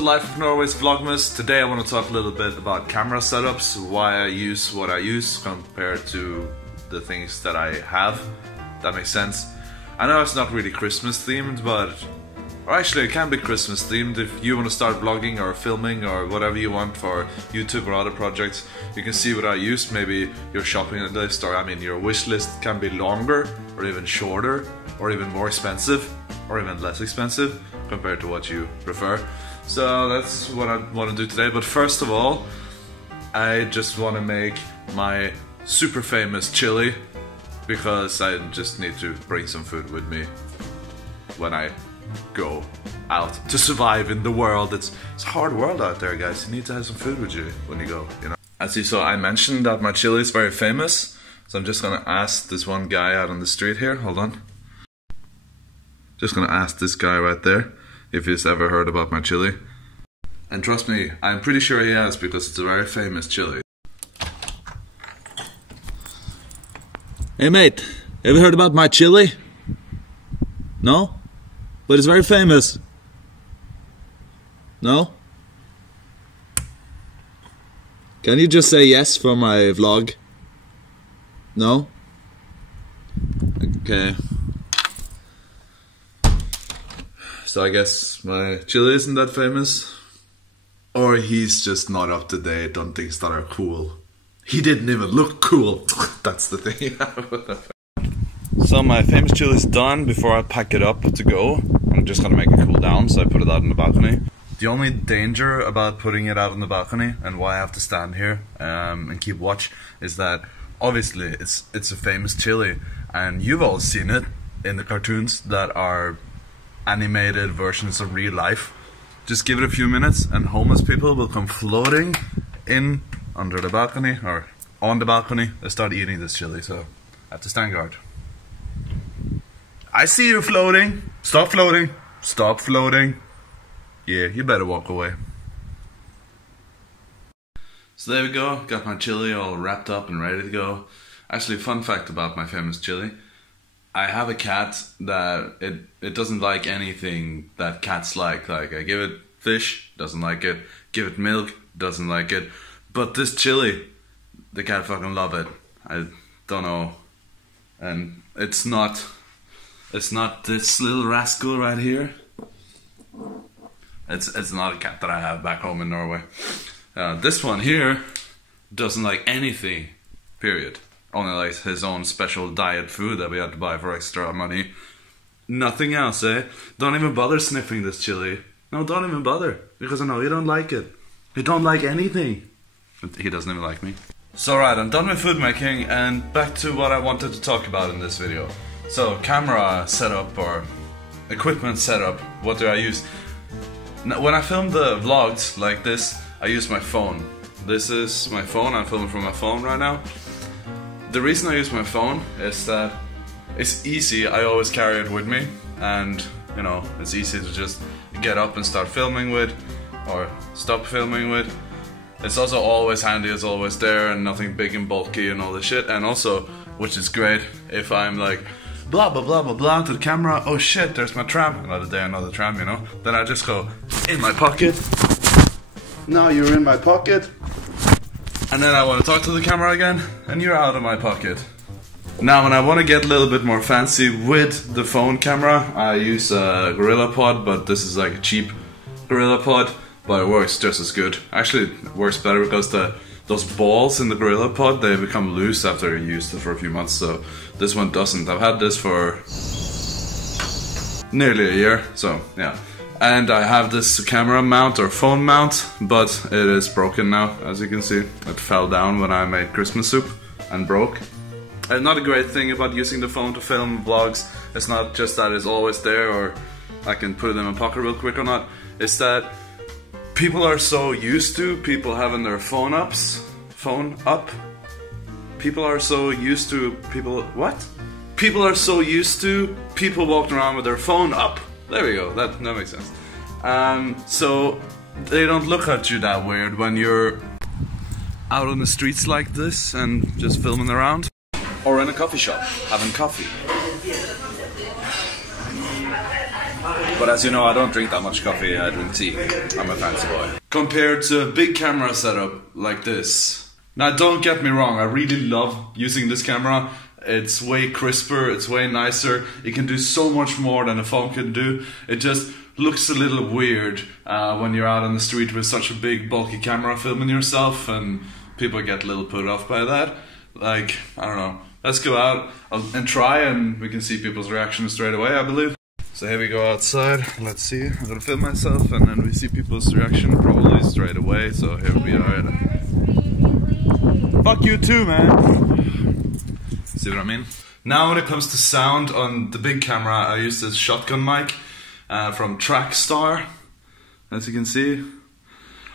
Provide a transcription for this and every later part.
to Life of Norway's Vlogmas. Today I want to talk a little bit about camera setups, why I use what I use compared to the things that I have. That makes sense. I know it's not really Christmas themed, but or actually it can be Christmas themed. If you want to start vlogging or filming or whatever you want for YouTube or other projects, you can see what I use. Maybe your shopping list, or I mean your wish list, can be longer or even shorter or even more expensive or even less expensive compared to what you prefer. So that's what I want to do today. But first of all, I just want to make my super famous chili, because I just need to bring some food with me when I go out to survive in the world. It's a hard world out there, guys. You need to have some food with you when you go, you know. As you saw, I mentioned that my chili is very famous, so I'm just gonna ask this one guy out on the street here. Hold on. Just gonna ask this guy right there if he's ever heard about my chili. And trust me, I'm pretty sure he has, because it's a very famous chili. Hey mate, ever heard about my chili? No? But it's very famous. No? Can you just say yes for my vlog? No? Okay. So I guess my chili isn't that famous. Or he's just not up to date on things that are cool. He didn't even look cool. That's the thing. So my famous chili is done. Before I pack it up to go, I'm just gonna make it cool down, so I put it out on the balcony. The only danger about putting it out on the balcony, and why I have to stand here and keep watch, is that obviously it's a famous chili, and you've all seen it in the cartoons that are animated versions of real life. Just give it a few minutes and homeless people will come floating in under the balcony, or on the balcony. They start eating this chili, so I have to stand guard. I see you floating. Stop floating. Stop floating. Yeah, you better walk away. So there we go. Got my chili all wrapped up and ready to go. Actually, fun fact about my famous chili. I have a cat that it doesn't like anything that cats like. Like, I give it fish, doesn't like it. Give it milk, doesn't like it. But this chili, the cat fucking love it. I don't know. And it's not this little rascal right here. It's not a cat that I have back home in Norway. This one here doesn't like anything, period. Only likes his own special diet food that we had to buy for extra money. Nothing else, eh? Don't even bother sniffing this chili. No, don't even bother, because I know you don't like it. You don't like anything. He doesn't even like me. So right, I'm done with food making, and back to what I wanted to talk about in this video. So, camera setup or equipment setup, what do I use? Now, when I film the vlogs like this, I use my phone. This is my phone, I'm filming from my phone right now. The reason I use my phone is that it's easy, I always carry it with me, and you know, it's easy to just get up and start filming with, or stop filming with. It's also always handy, it's always there, and nothing big and bulky and all this shit. And also, which is great, if I'm like blah blah blah blah blah to the camera, oh shit, there's my tram, another day another tram, you know, then I just go in my pocket. Now you're in my pocket. And then I want to talk to the camera again, and you're out of my pocket. Now when I want to get a little bit more fancy with the phone camera, I use a GorillaPod, but this is like a cheap GorillaPod, but it works just as good. Actually, it works better because those balls in the GorillaPod, they become loose after you use it for a few months, so this one doesn't. I've had this for nearly a year, so yeah. And I have this camera mount or phone mount, but it is broken now, as you can see. It fell down when I made Christmas soup and broke. And not a great thing about using the phone to film vlogs, it's not just that it's always there or I can put it in my pocket real quick or not. It's that people are so used to people having their phone up. People are so used to People are so used to people walking around with their phone up. There we go, that makes sense. So they don't look at you that weird when you're out on the streets like this and just filming around. Or in a coffee shop, having coffee. But as you know, I don't drink that much coffee, I drink tea. I'm a fancy boy. Compared to a big camera setup like this. Now don't get me wrong, I really love using this camera. It's way crisper, it's way nicer. It can do so much more than a phone can do. It just looks a little weird when you're out on the street with such a big bulky camera filming yourself, and people get a little put off by that. Like, I don't know. Let's go out and try, and we can see people's reactions straight away, I believe. So here we go outside. Let's see. I'm gonna film myself, and then we see people's reaction probably straight away. So here we are. Fuck you too, man. See what I mean? Now when it comes to sound on the big camera, I use this shotgun mic from Trackstar, as you can see.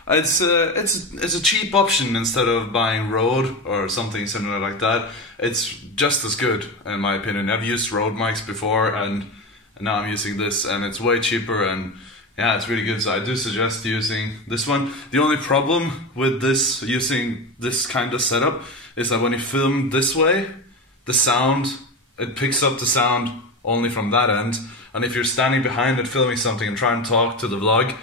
It's a cheap option instead of buying Rode or something similar like that. It's just as good in my opinion. I've used Rode mics before, and now I'm using this, and it's way cheaper, and yeah, it's really good. So I do suggest using this one. The only problem with this, using this kind of setup, is that when you film this way, the sound, it picks up the sound only from that end. And if you're standing behind it filming something and trying to talk to the vlog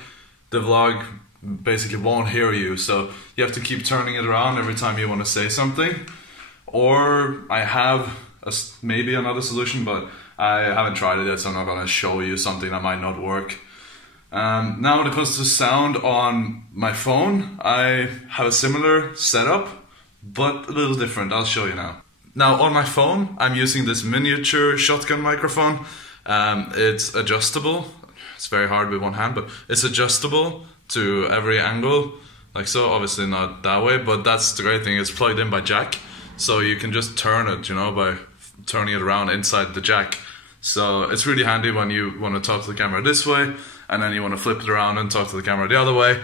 basically won't hear you. So you have to keep turning it around every time you want to say something. Or I have maybe another solution, but I haven't tried it yet, so I'm not going to show you something that might not work. Now when it comes to sound on my phone, I have a similar setup, but a little different. I'll show you now. Now on my phone, I'm using this miniature shotgun microphone. It's adjustable. It's very hard with one hand, but it's adjustable to every angle, like so. Obviously not that way, but that's the great thing. It's plugged in by jack, so you can just turn it, you know, by turning it around inside the jack. So it's really handy when you want to talk to the camera this way, and then you want to flip it around and talk to the camera the other way.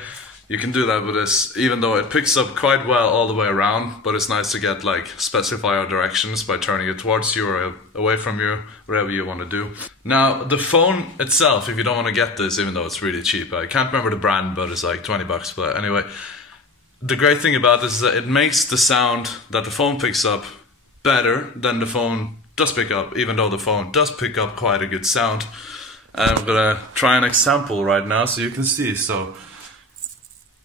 You can do that with this, even though it picks up quite well all the way around, but it's nice to get like specify our directions by turning it towards you or away from you, whatever you want to do. Now the phone itself, if you don't want to get this, even though it's really cheap, I can't remember the brand, but it's like 20 bucks. But anyway, the great thing about this is that it makes the sound that the phone picks up better than the phone does pick up, even though the phone does pick up quite a good sound. I'm gonna try an example right now so you can see. So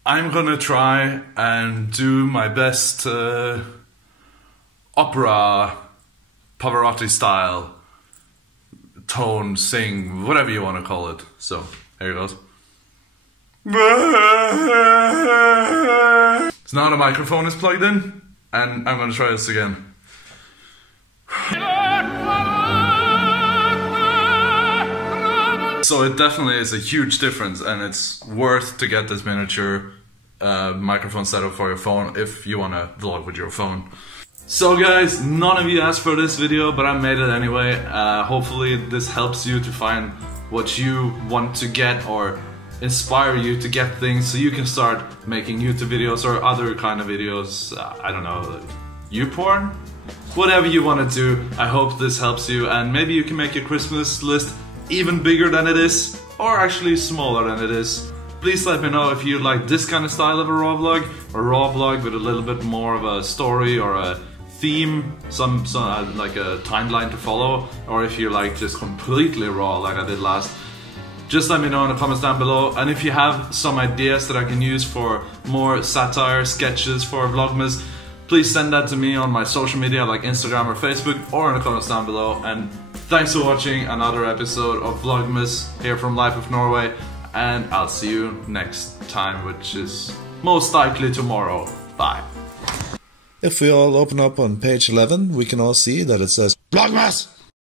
I'm gonna try and do my best opera, Pavarotti style tone, sing, whatever you want to call it. So here it goes. So now the microphone is plugged in, and I'm gonna try this again. So it definitely is a huge difference, and it's worth to get this miniature microphone setup for your phone if you want to vlog with your phone. So guys, none of you asked for this video, but I made it anyway. Hopefully this helps you to find what you want to get, or inspire you to get things so you can start making YouTube videos or other kind of videos. I don't know, YouPorn? Whatever you want to do, I hope this helps you, and maybe you can make your Christmas list even bigger than it is, or actually smaller than it is. Please let me know if you like this kind of style of a raw vlog with a little bit more of a story or a theme, some like a timeline to follow, or if you like just completely raw like I did last. Just let me know in the comments down below, and if you have some ideas that I can use for more satire sketches for vlogmas, please send that to me on my social media like Instagram or Facebook, or in the comments down below. And thanks for watching another episode of Vlogmas here from Life of Norway, and I'll see you next time, which is most likely tomorrow. Bye. If we all open up on page 11, we can all see that it says Vlogmas!